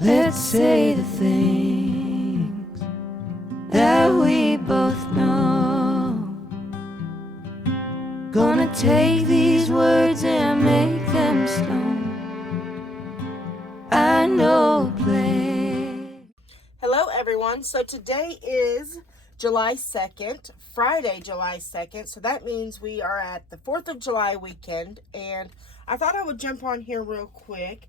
Let's say the things that we both know. Gonna take these words and make them stone. I know a place. Hello everyone. So today is July 2nd, Friday, July 2nd. So that means we are at the 4th of July weekend. And I thought I would jump on here real quick.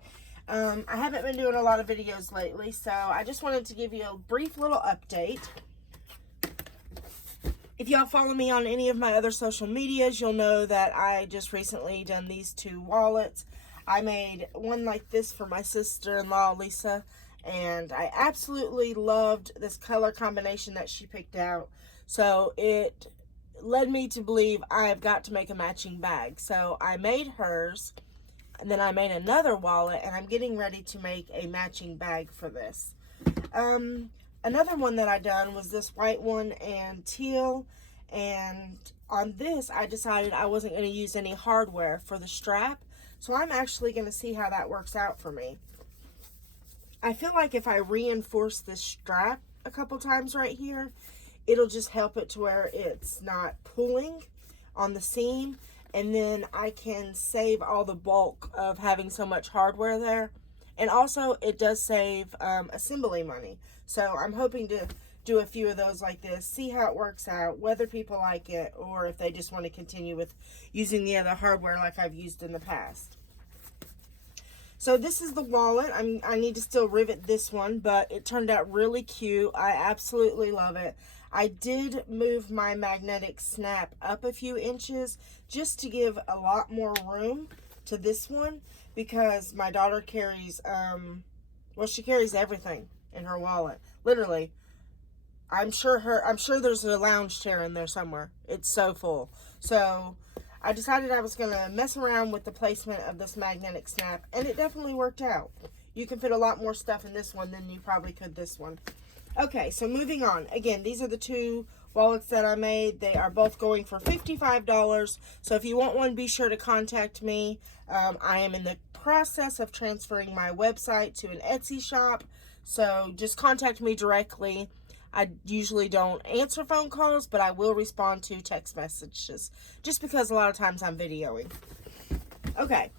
I haven't been doing a lot of videos lately, so I just wanted to give you a brief little update. If y'all follow me on any of my other social medias, you'll know that I just recently done these two wallets. I made one like this for my sister-in-law, Lisa, and I absolutely loved this color combination that she picked out. So it led me to believe I've got to make a matching bag. So I made hers, and then I made another wallet, and I'm getting ready to make a matching bag for this. Another one that I done was this white one and teal, and on this I decided I wasn't going to use any hardware for the strap, so I'm actually going to see how that works out for me. I feel like if I reinforce this strap a couple times right here, it'll just help it to where it's not pulling on the seam, and then I can save all the bulk of having so much hardware there. And also it does save assembly money. So I'm hoping to do a few of those like this, see how it works out, whether people like it or if they just want to continue with using the other hardware like I've used in the past. So this is the wallet. I need to still rivet this one, but it turned out really cute. I absolutely love it. I did move my magnetic snap up a few inches just to give a lot more room to this one, because my daughter carries, well, she carries everything in her wallet. Literally. I'm sure there's a lounge chair in there somewhere. It's so full. So I decided I was going to mess around with the placement of this magnetic snap, and it definitely worked out. You can fit a lot more stuff in this one than you probably could this one. Okay, so moving on. Again, these are the two wallets that I made. They are both going for $55. So if you want one, be sure to contact me. I am in the process of transferring my website to an Etsy shop. So just contact me directly. I usually don't answer phone calls, but I will respond to text messages, just because a lot of times I'm videoing. Okay.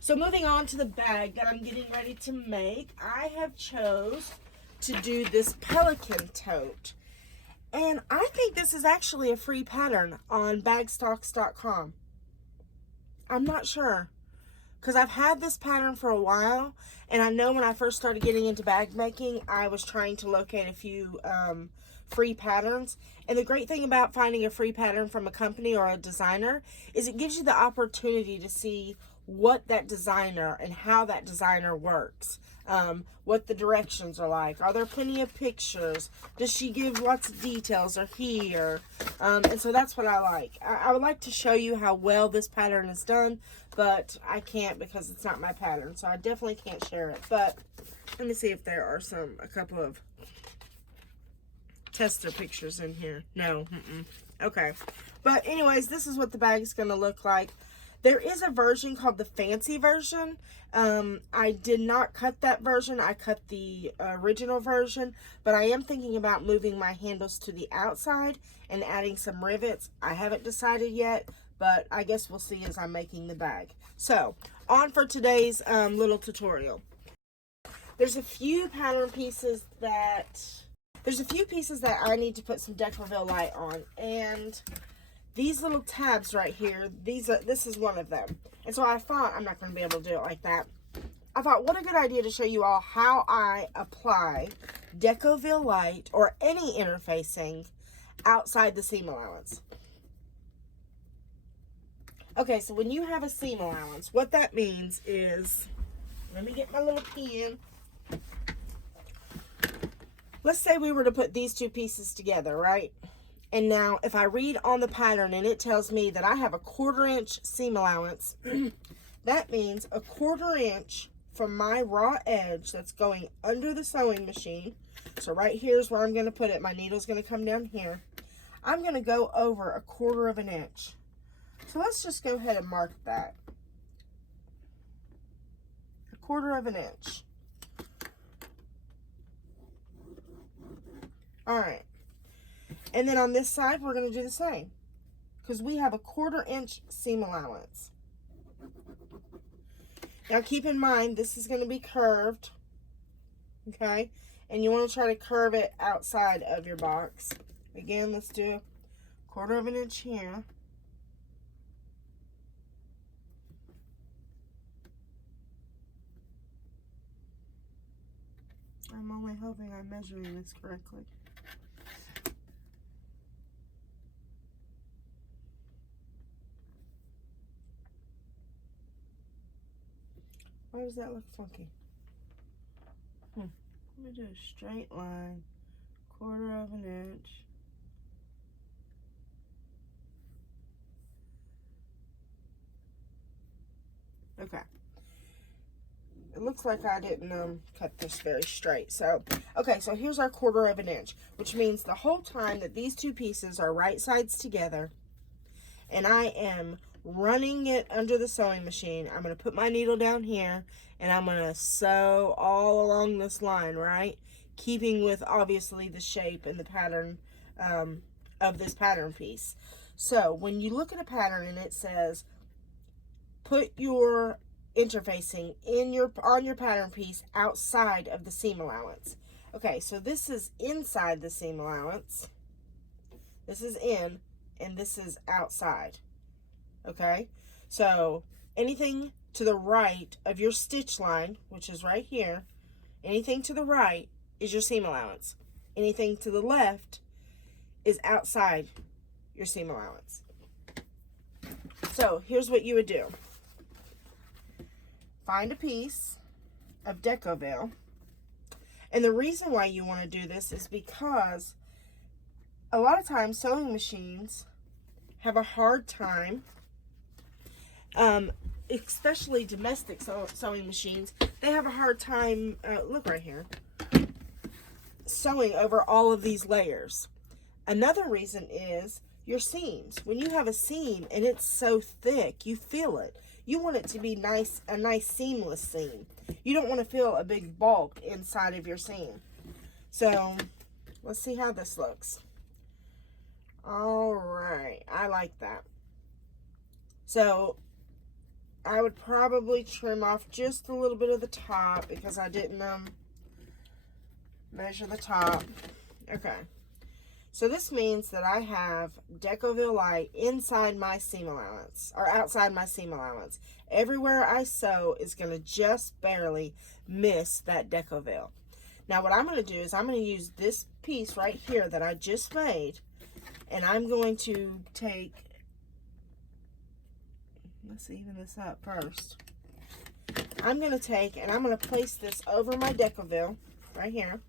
So moving on to the bag that I'm getting ready to make, I have chose to do this pelican tote. And I think this is actually a free pattern on bagstocks.com. I'm not sure, because I've had this pattern for a while, and I know when I first started getting into bag making, I was trying to locate a few free patterns. And the great thing about finding a free pattern from a company or a designer is it gives you the opportunity to see what that designer and how that designer works, what the directions are like. Are there plenty of pictures? Does she give lots of details or here? And so that's what I like. I would like to show you how well this pattern is done, but I can't because it's not my pattern, so I definitely can't share it. But let me see if there are a couple of tester pictures in here. No. Okay. But anyways, this is what the bag is going to look like. There is a version called the fancy version. I did not cut that version. I cut the original version, but I am thinking about moving my handles to the outside and adding some rivets. I haven't decided yet, but I guess we'll see as I'm making the bag. So, on for today's little tutorial. There's a few pattern pieces that I need to put some Deckerville light on, and these little tabs right here, this is one of them. And so I thought, I'm not going to be able to do it like that. I thought, what a good idea to show you all how I apply Deckerville light or any interfacing outside the seam allowance. Okay, so when you have a seam allowance, what that means is, let me get my little pen. Let's say we were to put these two pieces together, right? And now if I read on the pattern and it tells me that I have a 1/4 inch seam allowance, that means a 1/4 inch from my raw edge that's going under the sewing machine. So right here is where I'm going to put it. My needle's going to come down here. I'm going to go over a 1/4 of an inch. So let's just go ahead and mark that. 1/4 of an inch. All right. And then on this side, we're going to do the same, because we have a 1/4 inch seam allowance. Now keep in mind, this is going to be curved, okay? And you want to try to curve it outside of your box. Again, let's do 1/4 of an inch here. I'm only hoping I'm measuring this correctly. Why does that look funky? Let me do a straight line, 1/4 of an inch. Okay. It looks like I didn't cut this very straight. So, okay, so here's our 1/4 of an inch, which means the whole time that these two pieces are right sides together, and I am running it under the sewing machine, I'm going to put my needle down here, and I'm going to sew all along this line, right? Keeping with, obviously, the shape and the pattern of this pattern piece. So, when you look at a pattern and it says, put your interfacing on your pattern piece outside of the seam allowance. Okay, so this is inside the seam allowance. This is in, and this is outside. Okay, so anything to the right of your stitch line, which is right here, anything to the right is your seam allowance. Anything to the left is outside your seam allowance. So here's what you would do. Find a piece of Decoville. And the reason why you want to do this is because a lot of times sewing machines have a hard time, especially domestic sewing machines, they have a hard time, look right here, sewing over all of these layers. Another reason is your seams. When you have a seam and it's so thick, you feel it. You want it to be nice, a nice seamless seam. You don't want to feel a big bulk inside of your seam. So, let's see how this looks. All right, I like that. So, I would probably trim off just a little bit of the top because I didn't measure the top. Okay. So this means that I have Decoville Light inside my seam allowance, or outside my seam allowance. Everywhere I sew is going to just barely miss that Decoville. Now what I'm going to do is I'm going to use this piece right here that I just made, and I'm going to take, let's even this up first. I'm going to take and I'm going to place this over my Decoville right here.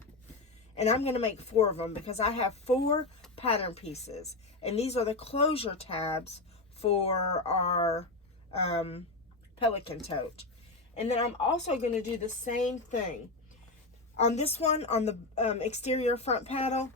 And I'm going to make 4 of them because I have 4 pattern pieces. And these are the closure tabs for our pelican tote. And then I'm also going to do the same thing. On this one, on the exterior front panel,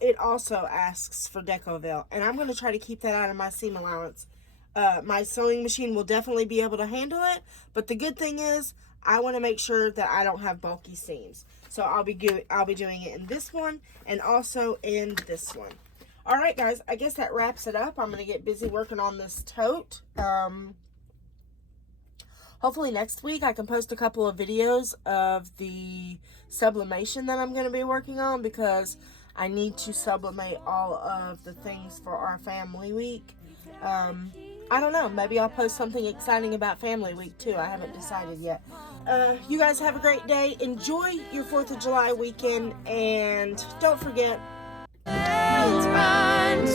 it also asks for Decoville. And I'm going to try to keep that out of my seam allowance. My sewing machine will definitely be able to handle it. But the good thing is, I want to make sure that I don't have bulky seams. So I'll be doing it in this one and also in this one. All right, guys, I guess that wraps it up. I'm going to get busy working on this tote. Hopefully next week I can post a couple of videos of the sublimation that I'm going to be working on, because I need to sublimate all of the things for our family week. I don't know, maybe I'll post something exciting about family week too. I haven't decided yet. You guys have a great day. Enjoy your 4th of July weekend, and don't forget, Run